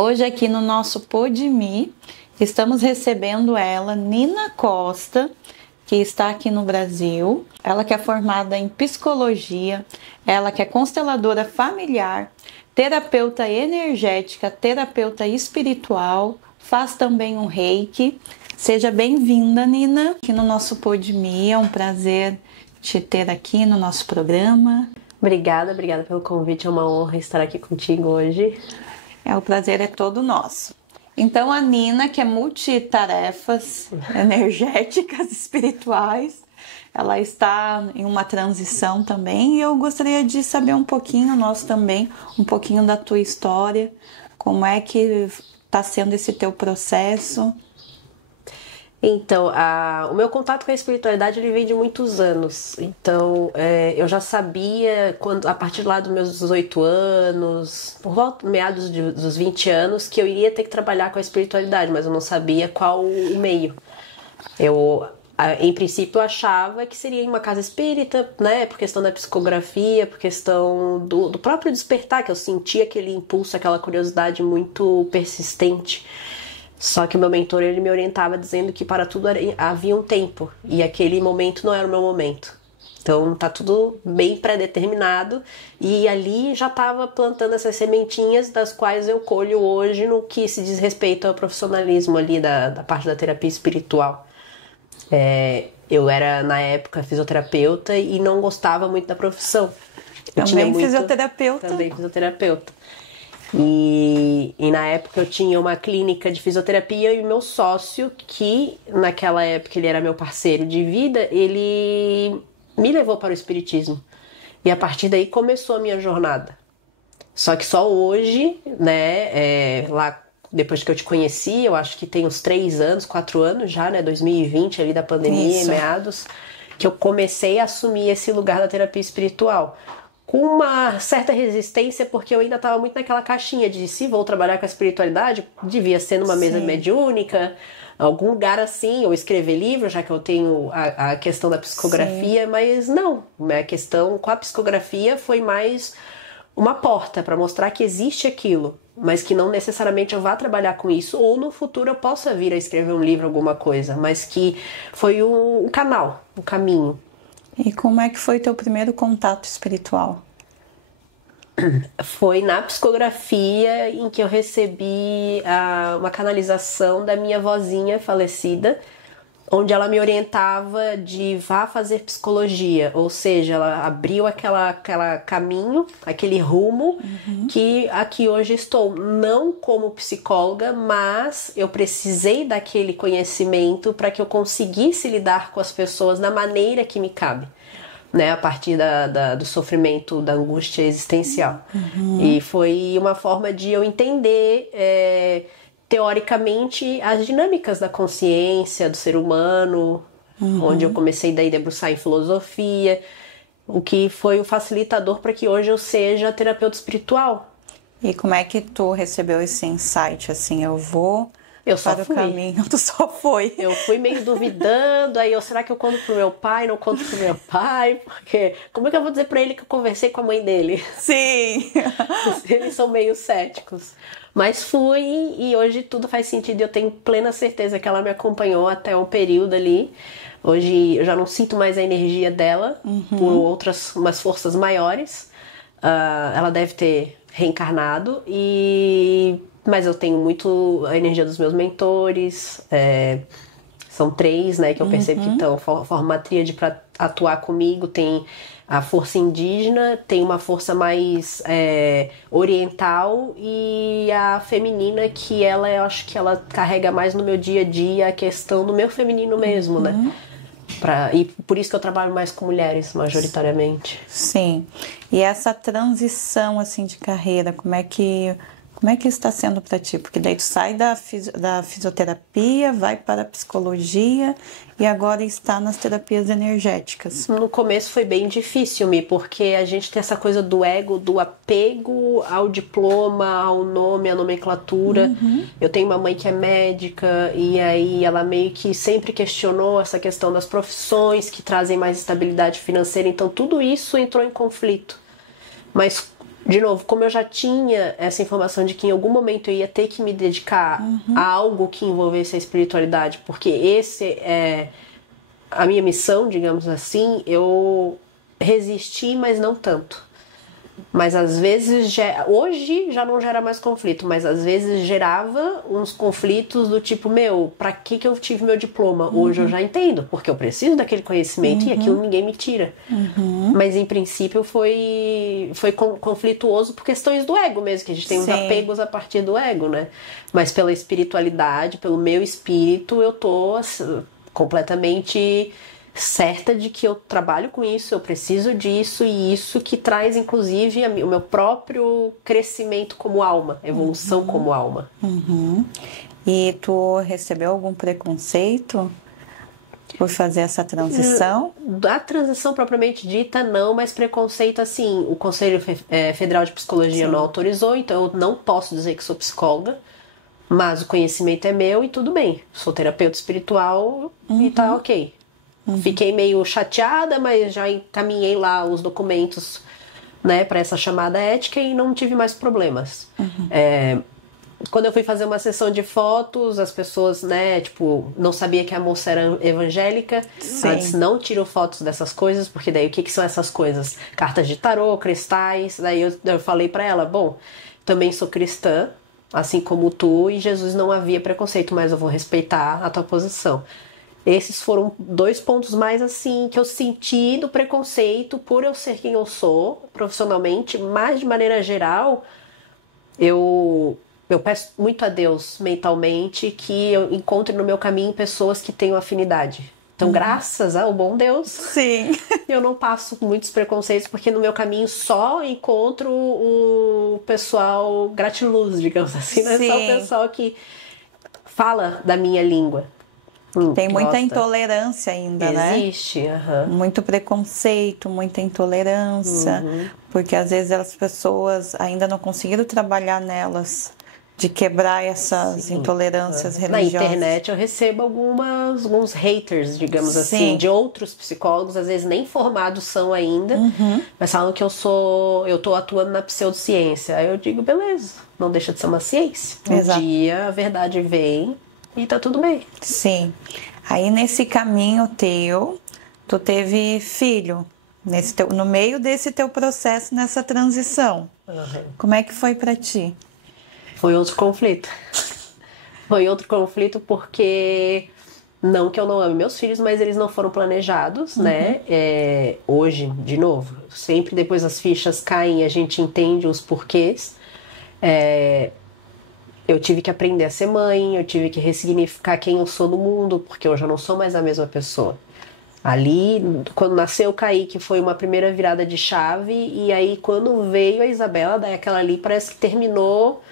Hoje aqui no nosso Podme, estamos recebendo ela, Nina Costa, que está aqui no Brasil. Ela que é formada em psicologia, ela que é consteladora familiar, terapeuta energética, terapeuta espiritual, faz também um reiki. Seja bem-vinda, Nina, aqui no nosso Podme. É um prazer te ter aqui no nosso programa. Obrigada pelo convite, é uma honra estar aqui contigo hoje. O prazer é todo nosso. Então a Nina, que é multitarefas energéticas, espirituais, ela está em uma transição também e eu gostaria de saber um pouquinho, nós também, um pouquinho da tua história, como é que está sendo esse teu processo. Então, o meu contato com a espiritualidade ele vem de muitos anos. Então, eu já sabia, a partir lá dos meus 18 anos, por volta meados dos 20 anos, que eu iria ter que trabalhar com a espiritualidade, mas eu não sabia qual o meio. Em princípio, eu achava que seria em uma casa espírita, né, por questão da psicografia, por questão do próprio despertar, que eu sentia aquele impulso, aquela curiosidade muito persistente. Só que o meu mentor, ele me orientava dizendo que para tudo havia um tempo, e aquele momento não era o meu momento. Então tá tudo bem pré-determinado, e ali já estava plantando essas sementinhas das quais eu colho hoje no que se diz respeito ao profissionalismo ali da parte da terapia espiritual. Eu era, na época, fisioterapeuta e não gostava muito da profissão. Também fisioterapeuta. Também fisioterapeuta. E na época eu tinha uma clínica de fisioterapia e o meu sócio, que naquela época ele era meu parceiro de vida, ele me levou para o espiritismo. E a partir daí começou a minha jornada. Só que só hoje, né, lá depois que eu te conheci, eu acho que tem uns 3 anos, 4 anos já, né, 2020 ali da pandemia, meados, que eu comecei a assumir esse lugar da terapia espiritual. Com uma certa resistência, porque eu ainda estava muito naquela caixinha de se vou trabalhar com a espiritualidade, devia ser numa mesa mediúnica, algum lugar assim, ou escrever livro, já que eu tenho a questão da psicografia, mas não, a questão com a psicografia foi mais uma porta para mostrar que existe aquilo, mas que não necessariamente eu vá trabalhar com isso, ou no futuro eu possa vir a escrever um livro, alguma coisa, mas que foi um canal, um caminho. E como é que foi teu primeiro contato espiritual? Foi na psicografia em que eu recebi uma canalização da minha vozinha falecida, onde ela me orientava de vá fazer psicologia, ou seja, ela abriu aquela caminho, aquele rumo que aqui hoje estou, não como psicóloga, mas eu precisei daquele conhecimento para que eu conseguisse lidar com as pessoas da maneira que me cabe, né, a partir do sofrimento, da angústia existencial. E foi uma forma de eu entender teoricamente as dinâmicas da consciência do ser humano, onde eu comecei daí a debruçar em filosofia, o que foi o facilitador para que hoje eu seja terapeuta espiritual. E como é que tu recebeu esse insight, assim, eu vou para o caminho, tu só foi? Eu fui meio duvidando, aí será que eu conto pro meu pai, não conto pro meu pai? Porque como é que eu vou dizer pra ele que eu conversei com a mãe dele? Sim! Eles são meio céticos. Mas fui e hoje tudo faz sentido e eu tenho plena certeza que ela me acompanhou até um período ali. Hoje eu já não sinto mais a energia dela por umas forças maiores. Ela deve ter reencarnado, mas eu tenho muito a energia dos meus mentores. São 3, né, que eu percebo que formam uma tríade para atuar comigo. Tem a força indígena, tem uma força mais oriental e a feminina, que eu acho que ela carrega mais no meu dia a dia a questão do meu feminino mesmo, né? E por isso que eu trabalho mais com mulheres, majoritariamente. Sim. E essa transição, assim, de carreira, como é que está sendo para ti? Porque daí tu sai da fisioterapia, vai para a psicologia e agora está nas terapias energéticas. No começo foi bem difícil, porque a gente tem essa coisa do ego, do apego ao diploma, ao nome, à nomenclatura. Eu tenho uma mãe que é médica e aí ela meio que sempre questionou essa questão das profissões que trazem mais estabilidade financeira. Então tudo isso entrou em conflito. Mas de novo, como eu já tinha essa informação de que em algum momento eu ia ter que me dedicar a algo que envolvesse a espiritualidade, porque esse é a minha missão, digamos assim, eu resisti, mas não tanto. Mas às vezes, hoje já não gera mais conflito, mas às vezes gerava uns conflitos do tipo, pra que eu tive meu diploma? Hoje eu já entendo, porque eu preciso daquele conhecimento e aquilo ninguém me tira. Mas em princípio foi conflituoso por questões do ego mesmo, que a gente tem uns apegos a partir do ego, né? Mas pela espiritualidade, pelo meu espírito, eu tô assim, completamente certa de que eu trabalho com isso, eu preciso disso, e isso que traz inclusive o meu próprio crescimento como alma, evolução como alma. E tu recebeu algum preconceito por fazer essa transição? Da transição propriamente dita, não, mas preconceito assim, o Conselho Federal de Psicologia não autorizou, então eu não posso dizer que sou psicóloga, mas o conhecimento é meu e tudo bem, sou terapeuta espiritual e tá ok. Fiquei meio chateada, mas já encaminhei lá os documentos, né, para essa chamada ética e não tive mais problemas. Quando eu fui fazer uma sessão de fotos, as pessoas, né, tipo, não sabia que a moça era evangélica. Ela disse, não tiro fotos dessas coisas, porque daí o que são essas coisas? Cartas de tarô, cristais. Daí eu falei para ela, bom, também sou cristã, assim como tu, e Jesus não havia preconceito, mas eu vou respeitar a tua posição. Esses foram 2 pontos mais assim que eu senti do preconceito por eu ser quem eu sou profissionalmente, mas de maneira geral eu peço muito a Deus mentalmente que eu encontre no meu caminho pessoas que tenham afinidade. Então, graças ao bom Deus, eu não passo muitos preconceitos, porque no meu caminho só encontro o pessoal gratiluz, digamos assim, não é só o pessoal que fala da minha língua. Tem muita intolerância ainda, né? Existe, muito preconceito, muita intolerância, porque às vezes as pessoas ainda não conseguiram trabalhar nelas, de quebrar essas intolerâncias religiosas. Na internet eu recebo alguns haters, digamos assim, de outros psicólogos, às vezes nem formados são ainda, mas falam que eu tô atuando na pseudociência. Aí eu digo, beleza, não deixa de ser uma ciência. Um dia a verdade vem e tá tudo bem. Sim. Aí nesse caminho teu, tu teve filho, no meio desse teu processo, nessa transição. Como é que foi pra ti? Foi outro conflito. Foi outro conflito porque, não que eu não ame meus filhos, mas eles não foram planejados, né? Hoje, de novo, sempre depois as fichas caem, a gente entende os porquês. Eu tive que aprender a ser mãe, eu tive que ressignificar quem eu sou no mundo, porque eu já não sou mais a mesma pessoa. Ali, quando nasceu o Kaique, foi uma primeira virada de chave, e aí quando veio a Isabela, daí aquela ali parece que terminou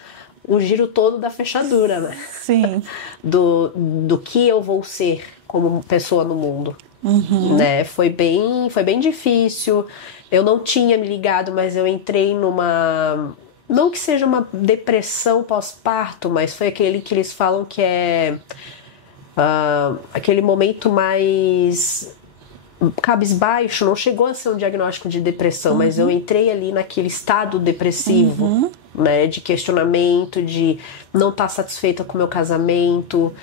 o giro todo da fechadura, né? Sim. Do que eu vou ser como pessoa no mundo. Né? Foi bem difícil. Eu não tinha me ligado, mas eu entrei numa... Não que seja uma depressão pós-parto, mas foi aquele que eles falam que é aquele momento mais cabisbaixo. Não chegou a ser um diagnóstico de depressão, mas eu entrei ali naquele estado depressivo, né, de questionamento, de não estar satisfeita com o meu casamento.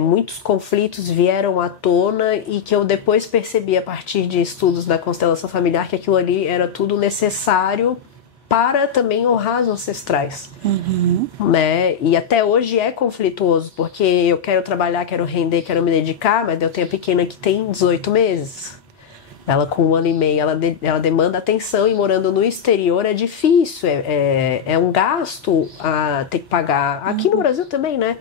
Muitos conflitos vieram à tona e que eu depois percebi a partir de estudos da constelação familiar que aquilo ali era tudo necessário para também honrar os ancestrais, né? E até hoje é conflituoso, porque eu quero trabalhar, quero render, quero me dedicar, mas eu tenho a pequena que tem 18 meses. Ela com 1 ano e meio, ela demanda atenção, e morando no exterior é difícil, é um gasto a ter que pagar. Aqui no Brasil também, né?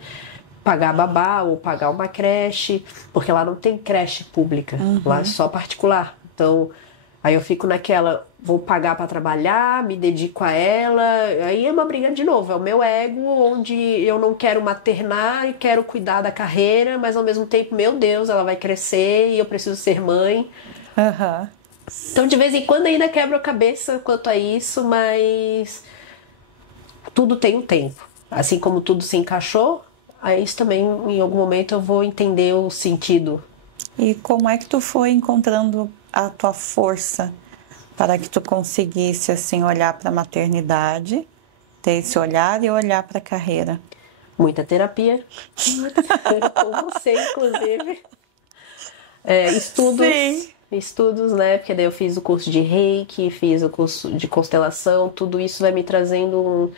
Pagar babá ou pagar uma creche, porque lá não tem creche pública, lá é só particular. Então, aí eu fico naquela, vou pagar para trabalhar, me dedico a ela, aí é uma briga de novo, é o meu ego, onde eu não quero maternar e quero cuidar da carreira, mas ao mesmo tempo, meu Deus, ela vai crescer e eu preciso ser mãe. Então de vez em quando ainda quebro a cabeça quanto a isso, mas tudo tem um tempo. Assim como tudo se encaixou, aí isso também em algum momento eu vou entender o sentido. E como é que tu foi encontrando a tua força para que tu conseguisse assim olhar para a maternidade, ter esse olhar e olhar para a carreira? Muita terapia, com você, inclusive. Estudos, Sim. estudos, né? Porque daí eu fiz o curso de Reiki, fiz o curso de constelação, tudo isso vai me trazendo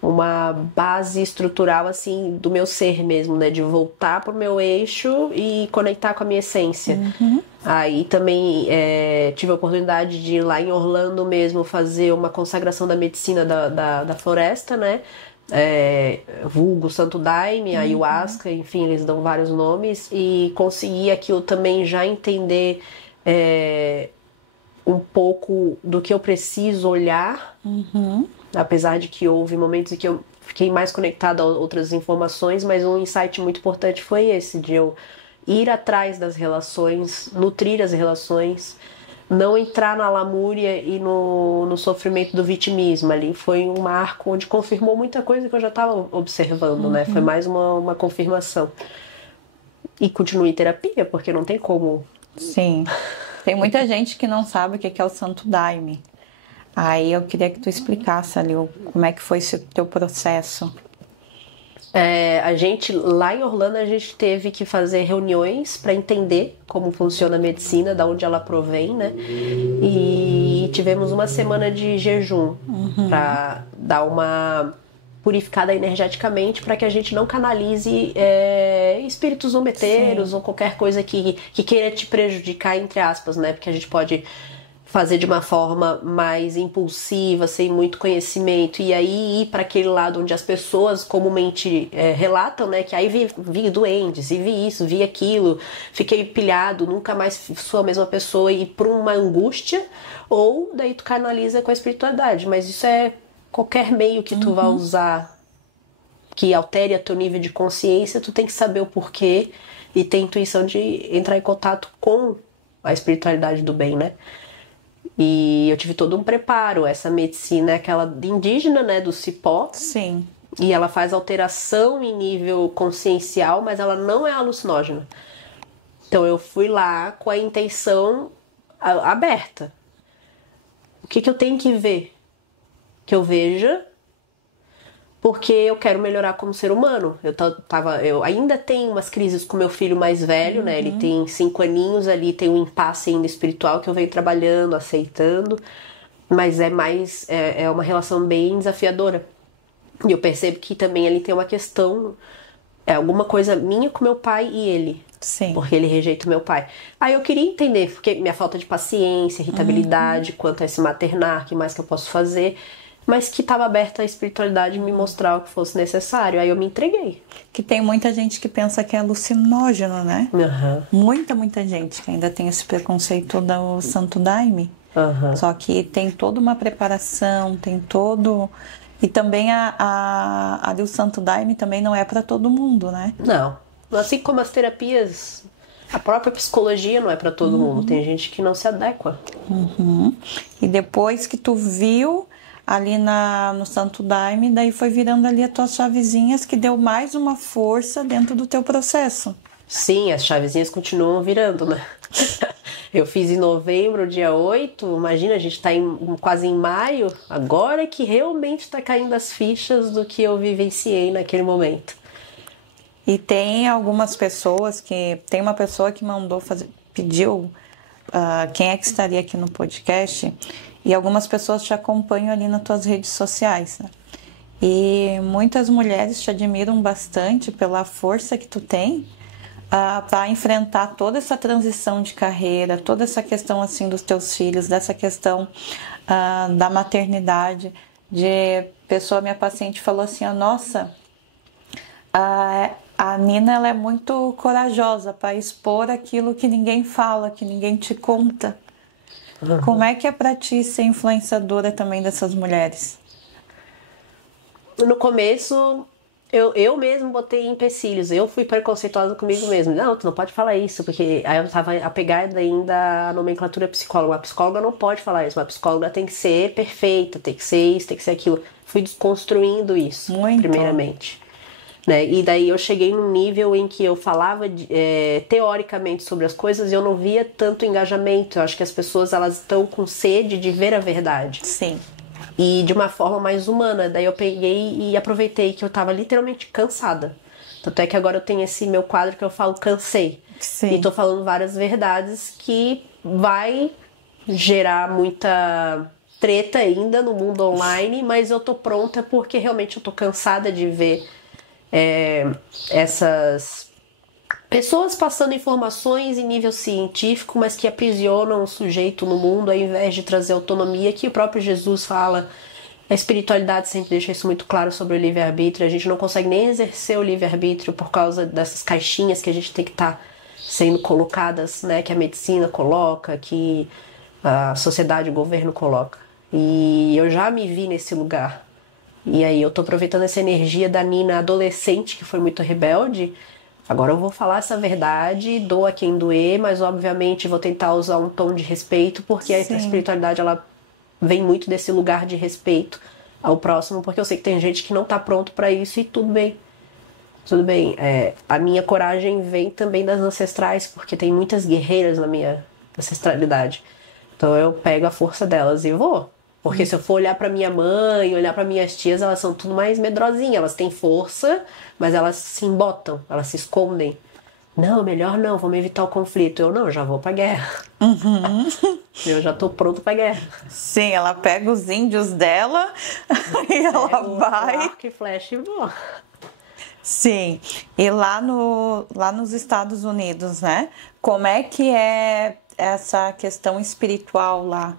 uma base estrutural, assim, do meu ser mesmo, né? De voltar pro meu eixo e conectar com a minha essência. Aí também tive a oportunidade de ir lá em Orlando mesmo fazer uma consagração da medicina da floresta, né? Vulgo Santo Daime, Ayahuasca, enfim, eles dão vários nomes, e consegui aquilo também já entender um pouco do que eu preciso olhar, apesar de que houve momentos em que eu fiquei mais conectada a outras informações, mas um insight muito importante foi esse, de eu ir atrás das relações, nutrir as relações, não entrar na lamúria e no sofrimento do vitimismo. Ali foi um marco onde confirmou muita coisa que eu já estava observando, né? Foi mais uma confirmação. E continuo em terapia, porque não tem como. Sim. Tem muita gente que não sabe o que é o Santo Daime. Aí eu queria que tu explicasse ali como é que foi esse teu processo. A gente, lá em Orlando, a gente teve que fazer reuniões para entender como funciona a medicina, da onde ela provém, né? E tivemos uma semana de jejum para dar uma purificada energeticamente, para que a gente não canalize espíritos zombeteiros ou qualquer coisa que queira te prejudicar, entre aspas, né? Porque a gente pode fazer de uma forma mais impulsiva, sem muito conhecimento, e aí ir para aquele lado onde as pessoas comumente relatam, né, que aí vi duendes, e vi isso, vi aquilo, fiquei pilhado, nunca mais sou a mesma pessoa, e por uma angústia, ou daí tu canaliza com a espiritualidade, mas isso é qualquer meio que tu vá usar que altere o teu nível de consciência, tu tem que saber o porquê e ter intuição de entrar em contato com a espiritualidade do bem, né? E eu tive todo um preparo. Essa medicina é aquela indígena, né, do cipó. Sim. E ela faz alteração em nível consciencial, mas ela não é alucinógena. Então eu fui lá com a intenção aberta. O que eu tenho que ver? Que eu veja, porque eu quero melhorar como ser humano. Eu ainda tenho umas crises com meu filho mais velho, né? Ele tem 5 aninhos ali, tem um impasse ainda espiritual que eu venho trabalhando, aceitando, mas é uma relação bem desafiadora. E eu percebo que também ele tem uma questão, alguma coisa minha com meu pai e ele. Sim. Porque ele rejeita o meu pai. Aí eu queria entender, porque minha falta de paciência, irritabilidade, quanto a esse maternar, o que mais que eu posso fazer, mas que estava aberta à espiritualidade me mostrar o que fosse necessário. Aí eu me entreguei. Que tem muita gente que pensa que é alucinógeno, né? Muita gente que ainda tem esse preconceito do Santo Daime. Só que tem toda uma preparação, tem todo... E também a do Santo Daime também não é para todo mundo, né? Não. Assim como as terapias, a própria psicologia não é para todo mundo. Tem gente que não se adequa. E depois que tu viu ali no Santo Daime, daí foi virando ali as tuas chavezinhas que deu mais uma força dentro do teu processo. Sim, as chavezinhas continuam virando, né? Eu fiz em novembro, dia 8, imagina, a gente tá quase em maio, agora que realmente tá caindo as fichas do que eu vivenciei naquele momento. E tem algumas pessoas tem uma pessoa que pediu quem é que estaria aqui no podcast, e algumas pessoas te acompanham ali nas tuas redes sociais, né? E muitas mulheres te admiram bastante pela força que tu tem para enfrentar toda essa transição de carreira, toda essa questão assim dos teus filhos, dessa questão da maternidade, minha paciente falou assim, nossa, a Nina ela é muito corajosa para expor aquilo que ninguém fala, que ninguém te conta. Como é que é para ti ser influenciadora também dessas mulheres? No começo, eu mesmo botei empecilhos. Eu fui preconceituosa comigo mesmo. Não, tu não pode falar isso, porque aí eu tava apegada ainda à nomenclatura psicóloga. Uma psicóloga não pode falar isso. Uma psicóloga tem que ser perfeita, tem que ser isso, tem que ser aquilo. Fui desconstruindo isso, primeiramente. né? E daí eu cheguei num nível em que eu falava teoricamente sobre as coisas e eu não via tanto engajamento. Eu acho que as pessoas, elas estão com sede de ver a verdade. Sim. E de uma forma mais humana. Daí eu peguei e aproveitei que eu tava literalmente cansada. Tanto é que agora eu tenho esse meu quadro que eu falo cansei. Sim. E tô falando várias verdades que vai gerar muita treta ainda no mundo online, mas eu tô pronta porque realmente eu tô cansada de ver essas pessoas passando informações em nível científico, mas que aprisionam o sujeito no mundo ao invés de trazer autonomia, que o próprio Jesus fala. A espiritualidade sempre deixa isso muito claro sobre o livre-arbítrio. A gente não consegue nem exercer o livre-arbítrio por causa dessas caixinhas que a gente tem que estar sendo colocadas, né? Que a medicina coloca, que a sociedade, o governo coloca. E eu já me vi nesse lugar. E aí eu tô aproveitando essa energia da Nina adolescente, que foi muito rebelde. Agora eu vou falar essa verdade, doa quem doer, mas obviamente vou tentar usar um tom de respeito, porque a espiritualidade, ela vem muito desse lugar de respeito ao próximo, porque eu sei que tem gente que não tá pronto pra isso e tudo bem. Tudo bem. A minha coragem vem também das ancestrais, porque tem muitas guerreiras na minha ancestralidade. Então eu pego a força delas e vou. Porque se eu for olhar pra minha mãe, olhar pra minhas tias, elas são tudo mais medrosinhas. Elas têm força, mas elas se embotam, elas se escondem. Não, melhor não, vamos evitar o conflito. Eu não, já vou pra guerra. Eu já tô pronto pra guerra. Sim, ela pega os índios dela e ela vai. Arco e flecha e vou. Sim, e lá nos Estados Unidos, né? Como é que é essa questão espiritual lá?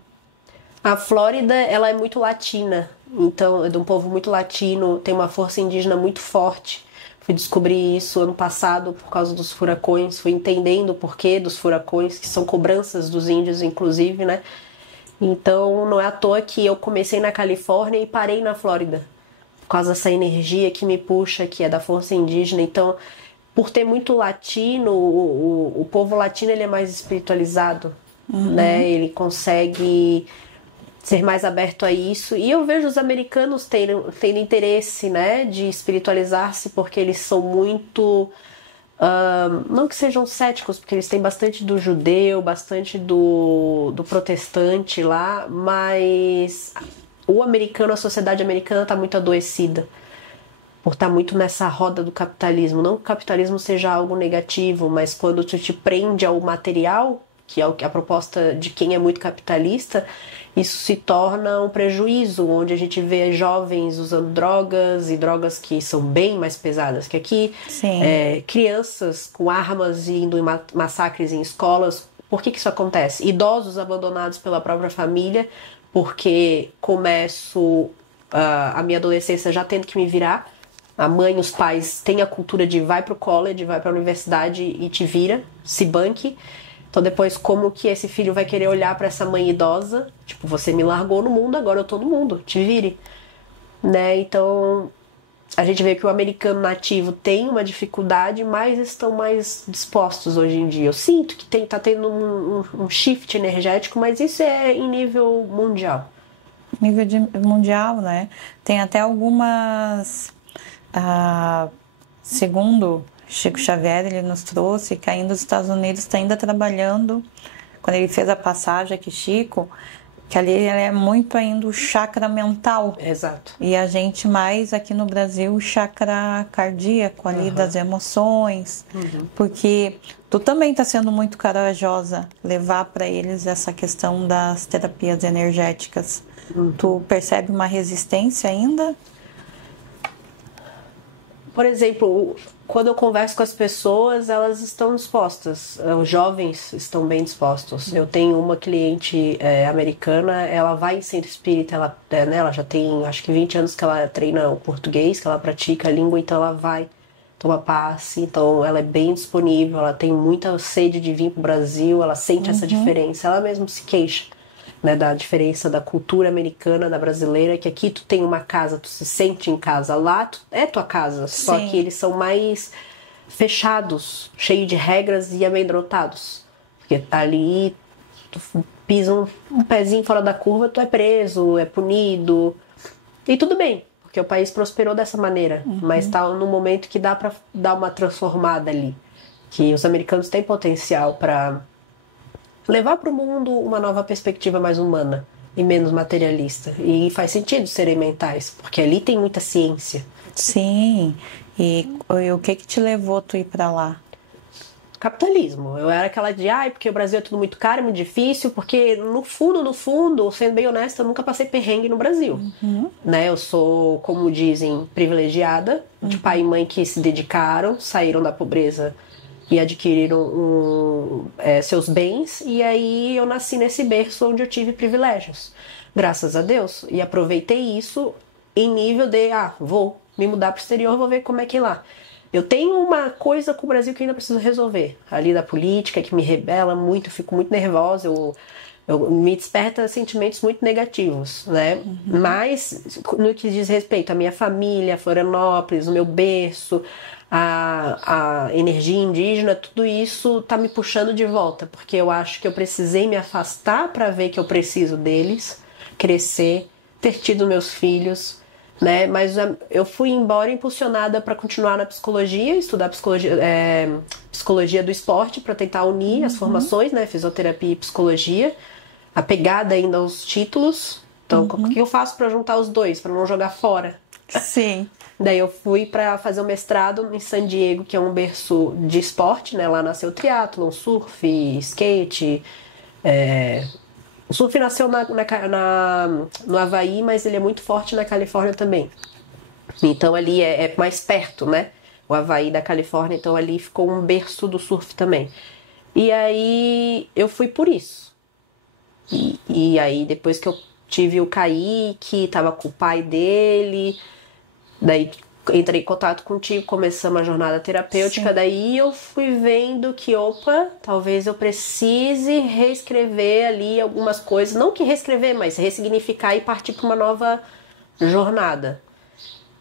A Flórida, ela é muito latina, então é de um povo muito latino, tem uma força indígena muito forte. Fui descobrir isso ano passado por causa dos furacões, fui entendendo o porquê dos furacões, que são cobranças dos índios, inclusive, né? Então não é à toa que eu comecei na Califórnia e parei na Flórida, por causa dessa energia que me puxa, que é da força indígena. Então, por ter muito latino, o povo latino, ele é mais espiritualizado, né? Ele consegue ser mais aberto a isso. E eu vejo os americanos tendo interesse, né, de espiritualizar-se, porque eles são muito... não que sejam céticos, porque eles têm bastante do judeu, bastante do protestante lá, mas o americano, a sociedade americana está muito adoecida por estar muito nessa roda do capitalismo. Não que o capitalismo seja algo negativo, mas quando tu te prende ao material, que é a proposta de quem é muito capitalista, isso se torna um prejuízo, onde a gente vê jovens usando drogas, e drogas que são bem mais pesadas que aqui. Crianças com armas e indo em massacres em escolas. Por que isso acontece? Idosos abandonados pela própria família, porque começo a minha adolescência já tendo que me virar. A mãe, os pais têm a cultura de vai pro college, vai pra universidade e te vira, se banque. Então depois, como que esse filho vai querer olhar pra essa mãe idosa? Tipo, você me largou no mundo, agora eu tô no mundo, te vire. Né? Então, a gente vê que o americano nativo tem uma dificuldade, mas estão mais dispostos hoje em dia. Eu sinto que tá tendo um shift energético, mas isso é em nível mundial. Mundial, né? Tem até algumas... segundo Chico Xavier, ele nos trouxe que ainda os Estados Unidos está ainda trabalhando, quando ele fez a passagem aqui, Chico, que ali é muito ainda o chakra mental. Exato. E a gente mais aqui no Brasil o chakra cardíaco ali das emoções, porque tu também está sendo muito corajosa levar para eles essa questão das terapias energéticas. Tu percebe uma resistência ainda? Por exemplo, quando eu converso com as pessoas, elas estão dispostas. Os jovens estão bem dispostos. Eu tenho uma cliente americana, ela vai em centro espírita, ela já tem acho que 20 anos que ela treina o português, que ela pratica a língua, então ela vai tomar passe, então ela é bem disponível, ela tem muita sede de vir pro Brasil, ela sente essa diferença, ela mesma se queixa, né, da diferença da cultura americana, da brasileira, que aqui tu tem uma casa, tu se sente em casa, lá é tua casa, só que eles são mais fechados, cheios de regras e amedrontados, porque ali tu pisa um pezinho fora da curva, tu é preso, é punido, e tudo bem, porque o país prosperou dessa maneira, mas está num momento que dá para dar uma transformada ali, que os americanos têm potencial para levar para o mundo uma nova perspectiva mais humana e menos materialista. E faz sentido serem mentais, porque ali tem muita ciência. Sim. E o que te levou tu ir para lá? Capitalismo. Eu era aquela de, porque o Brasil é tudo muito caro, é muito difícil, porque no fundo, sendo bem honesta, eu nunca passei perrengue no Brasil. Né? Eu sou, como dizem, privilegiada, de pai e mãe que se dedicaram, saíram da pobreza e adquiriram seus bens, e aí eu nasci nesse berço onde eu tive privilégios, graças a Deus, e aproveitei isso em nível de, vou me mudar para o exterior, vou ver como é que é lá. Eu tenho uma coisa com o Brasil que ainda preciso resolver, ali da política, que me rebela muito, fico muito nervosa, me desperta sentimentos muito negativos, né? Mas no que diz respeito à minha família, Florianópolis, o meu berço, a energia indígena, tudo isso tá me puxando de volta, porque eu acho que eu precisei me afastar para ver que eu preciso deles, crescer, ter tido meus filhos, né? Mas eu fui embora impulsionada para continuar na psicologia, estudar psicologia do esporte, para tentar unir as formações, né? Fisioterapia e psicologia, apegada ainda aos títulos. Então, o que eu faço para juntar os dois, para não jogar fora? Sim. Daí eu fui para fazer o mestrado em San Diego, que é um berço de esporte, né? Lá nasceu triatlon, surf, skate. O surf nasceu no Havaí, mas ele é muito forte na Califórnia também. Então ali é mais perto, né? O Havaí da Califórnia, então ali ficou um berço do surf também. E aí eu fui por isso. E aí depois que eu tive o Kaique, tava com o pai dele, daí entrei em contato contigo, começamos a jornada terapêutica. Sim. Daí eu fui vendo que, talvez eu precise reescrever ali algumas coisas, não que reescrever, mas ressignificar e partir para uma nova jornada.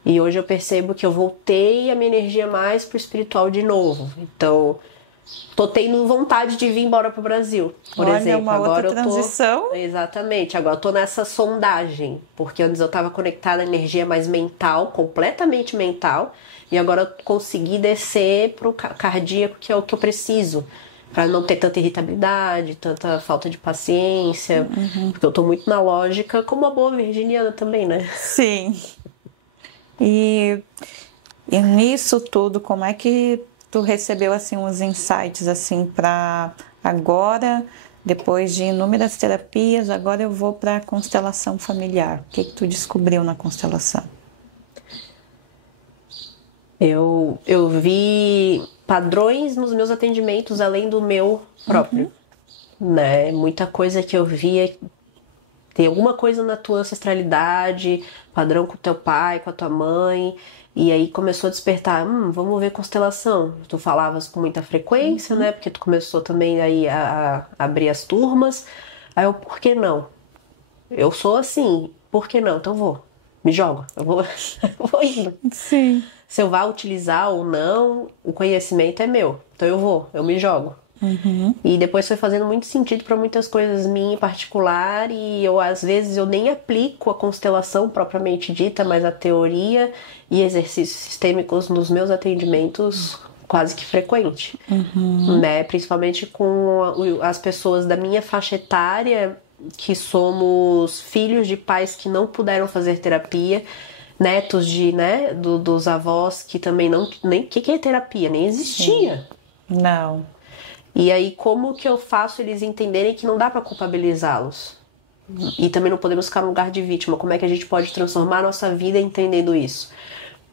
E hoje eu percebo que eu voltei a minha energia mais pro espiritual de novo. Então, tô tendo vontade de vir embora pro Brasil, por exemplo. Uma agora outra transição. Exatamente, agora eu tô nessa sondagem, porque antes eu tava conectada à energia mais mental, completamente mental, e agora eu consegui descer pro cardíaco, que é o que eu preciso, para não ter tanta irritabilidade, tanta falta de paciência, porque eu tô muito na lógica, como a boa virginiana também, né? Sim. E nisso tudo, como é que tu recebeu assim uns insights assim para agora, depois de inúmeras terapias, agora eu vou para a constelação familiar? O que tu descobriu na constelação? Eu vi padrões nos meus atendimentos além do meu próprio, né? Muita coisa que eu via, tem alguma coisa na tua ancestralidade, padrão com teu pai, com a tua mãe. E aí começou a despertar, vamos ver constelação. Tu falavas com muita frequência, né? Porque tu começou também aí a abrir as turmas. Aí eu, por que não? Eu sou assim, por que não? Então vou, me jogo, eu vou indo. Sim. Se eu vá utilizar ou não, o conhecimento é meu. Então eu me jogo. E depois foi fazendo muito sentido para muitas coisas minhas em particular, e às vezes eu nem aplico a constelação propriamente dita, mas a teoria e exercícios sistêmicos nos meus atendimentos quase que frequente, né? Principalmente com as pessoas da minha faixa etária, que somos filhos de pais que não puderam fazer terapia, netos dos avós que também nem que é terapia, nem existia. Sim. Não. E aí, como que eu faço eles entenderem que não dá para culpabilizá-los? E também não podemos ficar no lugar de vítima. Como é que a gente pode transformar a nossa vida entendendo isso?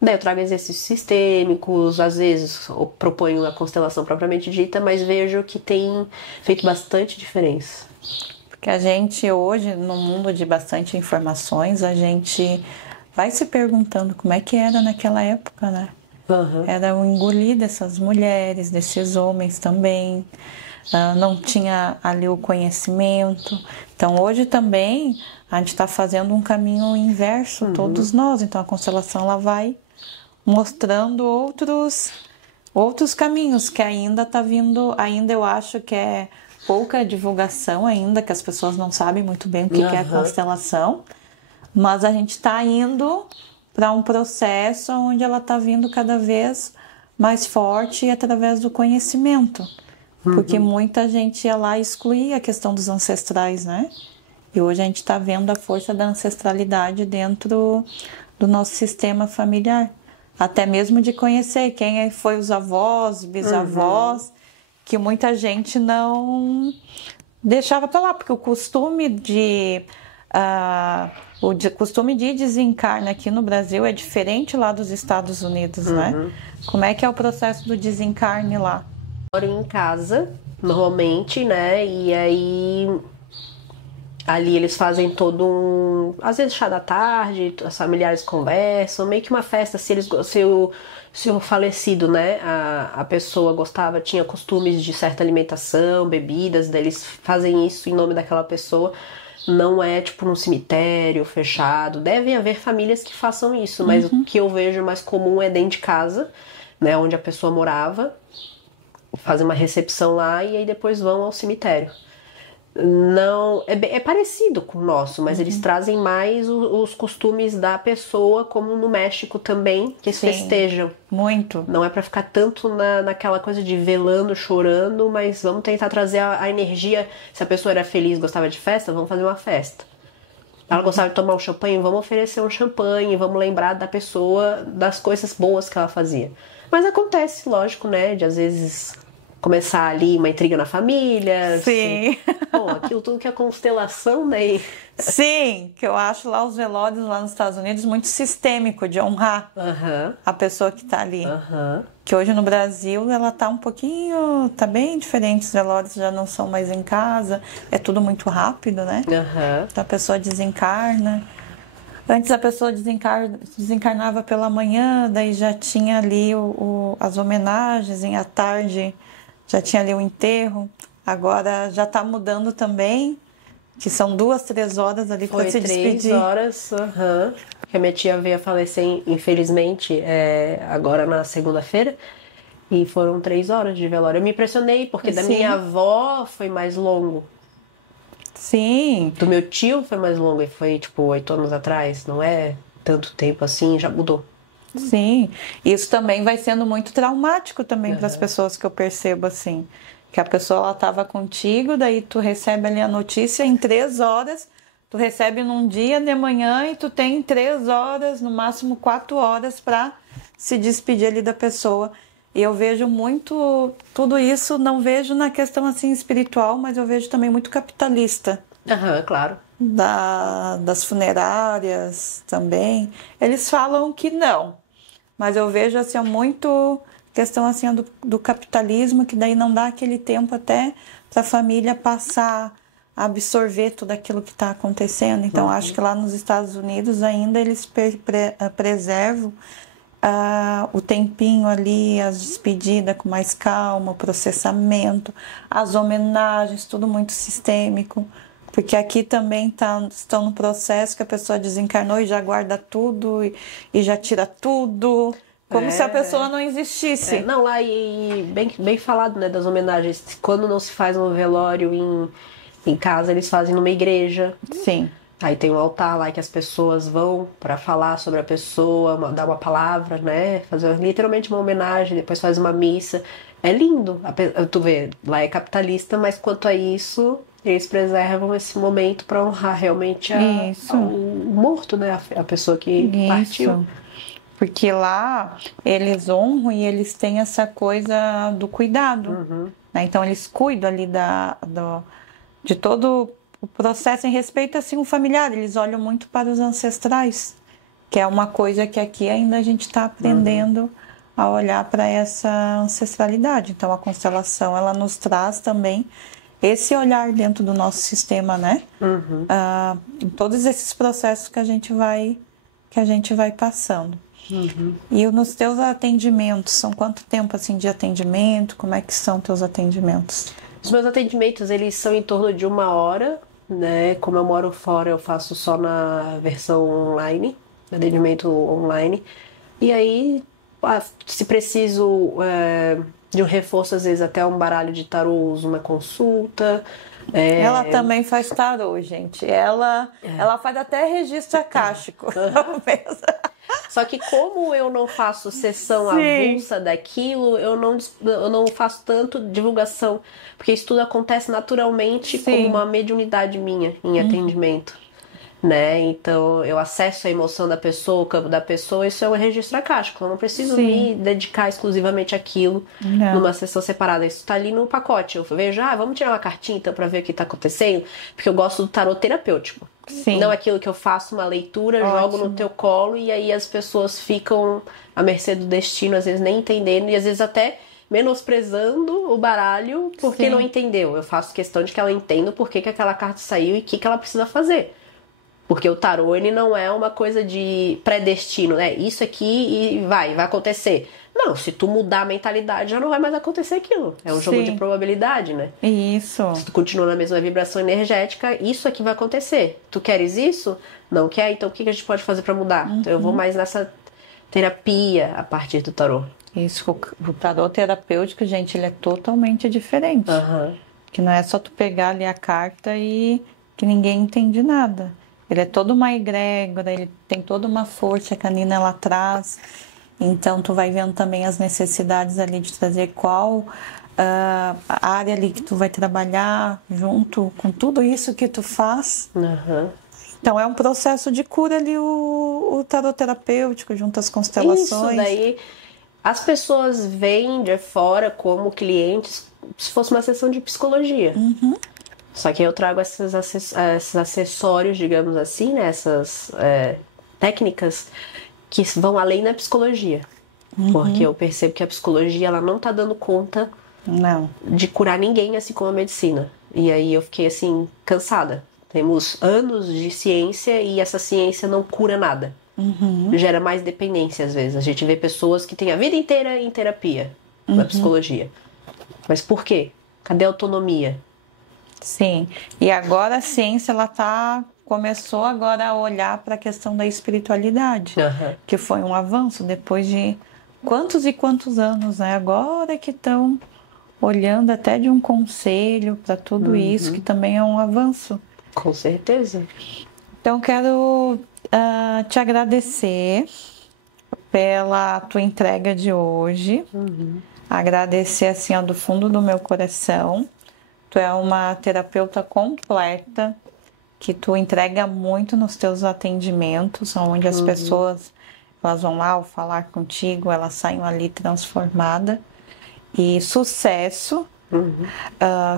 Daí eu trago exercícios sistêmicos, às vezes eu proponho a constelação propriamente dita, mas vejo que tem feito bastante diferença. Porque a gente hoje, no mundo de bastante informações, a gente vai se perguntando como é que era naquela época, né? Era o engolir dessas mulheres, desses homens também, não tinha ali o conhecimento. Então hoje também a gente está fazendo um caminho inverso, todos nós. Então a constelação ela vai mostrando outros caminhos que ainda está vindo, ainda eu acho que é pouca divulgação ainda, que as pessoas não sabem muito bem o que é a constelação, mas a gente está indo para um processo onde ela está vindo cada vez mais forte através do conhecimento. Porque muita gente ia lá excluir a questão dos ancestrais, né? E hoje a gente está vendo a força da ancestralidade dentro do nosso sistema familiar. Até mesmo de conhecer quem foi os avós, bisavós, que muita gente não deixava para lá, porque o costume de desencarne aqui no Brasil é diferente lá dos Estados Unidos, né? Como é que é o processo do desencarne lá? Moro em casa, normalmente, né? E aí ali eles fazem às vezes chá da tarde, os familiares conversam, meio que uma festa, se o falecido, né, a pessoa gostava, tinha costumes de certa alimentação, bebidas, daí eles fazem isso em nome daquela pessoa. Não é tipo num cemitério fechado. Devem haver famílias que façam isso, mas o que eu vejo mais comum é dentro de casa, né, onde a pessoa morava. Fazem uma recepção lá e aí depois vão ao cemitério. Não, é parecido com o nosso, mas eles trazem mais os costumes da pessoa, como no México também, que eles festejam. Muito. Não é pra ficar tanto naquela coisa de velando, chorando, mas vamos tentar trazer a energia. Se a pessoa era feliz, gostava de festa, vamos fazer uma festa. Ela gostava de tomar um champanhe, vamos oferecer um champanhe, vamos lembrar da pessoa, das coisas boas que ela fazia. Mas acontece, lógico, né, de às vezes começar ali uma intriga na família. Sim. Bom, aquilo tudo que é constelação, né? Sim, que eu acho lá os velórios lá nos Estados Unidos muito sistêmico de honrar a pessoa que tá ali. Que hoje no Brasil ela tá um pouquinho, tá bem diferente, os velórios já não são mais em casa, é tudo muito rápido, né? Então a pessoa desencarna. Antes a pessoa desencarnava pela manhã, daí já tinha ali as homenagens, à tarde já tinha ali o enterro. Agora já está mudando também, que são 2, 3 horas ali para se despedir. 3 horas, que a minha tia veio a falecer, infelizmente, agora na segunda-feira. E foram 3 horas de velório. Eu me impressionei, porque da minha avó foi mais longo. Sim. Do meu tio foi mais longo, e foi tipo 8 anos atrás. Não é tanto tempo assim, já mudou. Sim, isso também vai sendo muito traumático também para as pessoas, que eu percebo assim. Que a pessoa ela estava contigo, daí tu recebe ali a notícia em 3 horas, tu recebe num dia de manhã e tu tem 3 horas, no máximo 4 horas para se despedir ali da pessoa. E eu vejo muito tudo isso, não vejo na questão assim espiritual, mas eu vejo também muito capitalista. Claro. Das funerárias também. Eles falam que não, mas eu vejo assim muito questão assim do capitalismo, que daí não dá aquele tempo até para a família passar a absorver tudo aquilo que está acontecendo. Então acho que lá nos Estados Unidos ainda eles preservam o tempinho ali, as despedidas com mais calma, o processamento, as homenagens, tudo muito sistêmico. Porque aqui também estão no processo que a pessoa desencarnou e já guarda tudo e já tira tudo, como se a pessoa não existisse. Não, lá e bem falado, né, das homenagens. Quando não se faz um velório em casa, eles fazem numa igreja. Sim. Aí tem um altar lá que as pessoas vão para falar sobre a pessoa, dar uma palavra, né, fazer literalmente uma homenagem, depois faz uma missa. É lindo. Tu vê, lá é capitalista, mas quanto a isso, eles preservam esse momento para honrar realmente o morto, né? A pessoa que partiu. Porque lá eles honram e eles têm essa coisa do cuidado. Né? Então eles cuidam ali de todo o processo em respeito assim, o familiar. Eles olham muito para os ancestrais, que é uma coisa que aqui ainda a gente está aprendendo a olhar para essa ancestralidade. Então a constelação ela nos traz também esse olhar dentro do nosso sistema, né? Em todos esses processos que a gente vai passando. E nos teus atendimentos, são quanto tempo assim de atendimento? Como é que são teus atendimentos? Os meus atendimentos, eles são em torno de 1 hora, né? Como eu moro fora, eu faço só na versão online, atendimento online. E aí, se preciso de um reforço, às vezes até um baralho de tarôs, uma consulta. Ela também faz tarô, gente. Ela faz até registro acástico. Só que como eu não faço sessão Sim. avulsa daquilo, eu não faço tanto divulgação. Porque isso tudo acontece naturalmente como Sim. uma mediunidade minha em atendimento. Né? Então eu acesso a emoção da pessoa, o campo da pessoa, isso é um registro akáshico. Eu não preciso Sim. me dedicar exclusivamente àquilo Não. numa sessão separada. Isso tá ali no pacote. Eu vejo, vamos tirar uma cartinha então pra ver o que tá acontecendo, porque eu gosto do tarô terapêutico. Sim. Não aquilo que eu faço uma leitura, jogo no teu colo e aí as pessoas ficam à mercê do destino, às vezes nem entendendo e às vezes até menosprezando o baralho porque Sim. não entendeu. Eu faço questão de que ela entenda por que aquela carta saiu e o que ela precisa fazer. Porque o tarô, ele não é uma coisa de predestino, né? Isso aqui e vai acontecer. Não, se tu mudar a mentalidade, já não vai mais acontecer aquilo. É um jogo de probabilidade, né? Isso. Se tu continua na mesma vibração energética, isso aqui vai acontecer. Tu queres isso? Não quer? Então o que a gente pode fazer pra mudar? Então eu vou mais nessa terapia a partir do tarô. Isso, o tarô terapêutico, gente, ele é totalmente diferente. Que não é só tu pegar ali a carta e que ninguém entende nada. Ele é toda uma egrégora, ele tem toda uma força canina lá atrás. Então, tu vai vendo também as necessidades ali de trazer qual a área ali que tu vai trabalhar junto com tudo isso que tu faz. Então, é um processo de cura ali o tarot terapêutico junto às constelações. Isso daí, as pessoas veem de fora como clientes se fosse uma sessão de psicologia. Só que eu trago esses acessórios, digamos assim, né? Essas técnicas que vão além da psicologia. Porque eu percebo que a psicologia ela não tá dando conta de curar ninguém, assim como a medicina. E aí eu fiquei assim, cansada. Temos anos de ciência e essa ciência não cura nada. Gera mais dependência às vezes. A gente vê pessoas que têm a vida inteira em terapia na psicologia. Mas por quê? Cadê a autonomia? Sim, e agora a ciência começou agora a olhar para a questão da espiritualidade, que foi um avanço depois de quantos e quantos anos, né? Agora que estão olhando até de um conselho para tudo isso, que também é um avanço. Com certeza. Então quero te agradecer pela tua entrega de hoje, agradecer assim do fundo do meu coração. Tu é uma terapeuta completa, que tu entrega muito nos teus atendimentos, onde as pessoas elas vão lá ao falar contigo, elas saem ali transformadas. E sucesso,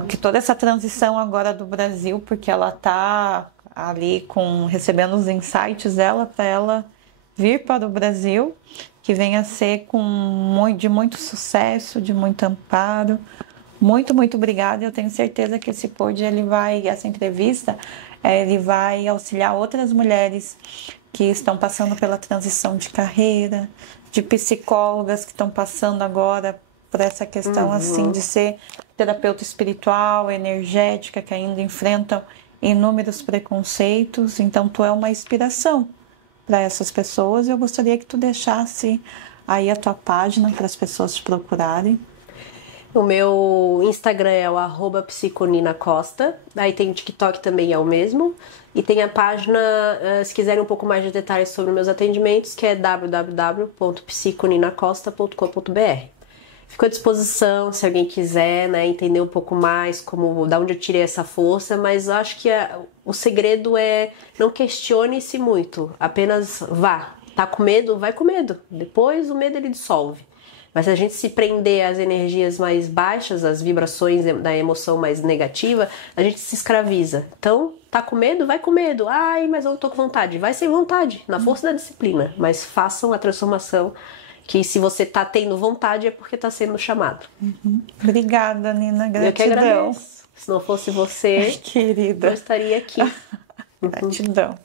que toda essa transição agora do Brasil, porque ela tá ali recebendo os insights dela para ela vir para o Brasil, que venha a ser de muito sucesso, de muito amparo. Muito, muito obrigada. Eu tenho certeza que esse pod, essa entrevista, ele vai auxiliar outras mulheres que estão passando pela transição de carreira, de psicólogas que estão passando agora por essa questão assim de ser terapeuta espiritual, energética, que ainda enfrentam inúmeros preconceitos. Então, tu é uma inspiração para essas pessoas. Eu gostaria que tu deixasse aí a tua página para as pessoas te procurarem. O meu Instagram é o @psiconinacosta. Aí tem o TikTok também, é o mesmo. E tem a página, se quiserem um pouco mais de detalhes sobre meus atendimentos, que é www.psiconinacosta.com.br. Fico à disposição se alguém quiser, né, entender um pouco mais da onde eu tirei essa força, mas eu acho que o segredo é não questione-se muito, apenas vá. Tá com medo? Vai com medo. Depois o medo ele dissolve. Mas se a gente se prender às energias mais baixas, às vibrações da emoção mais negativa, a gente se escraviza. Então, tá com medo? Vai com medo. Ai, mas eu não tô com vontade. Vai sem vontade, na força da disciplina. Mas façam a transformação, que se você tá tendo vontade é porque tá sendo chamado. Obrigada, Nina. Gratidão. Eu que agradeço. Se não fosse você, querida, eu estaria aqui. Gratidão.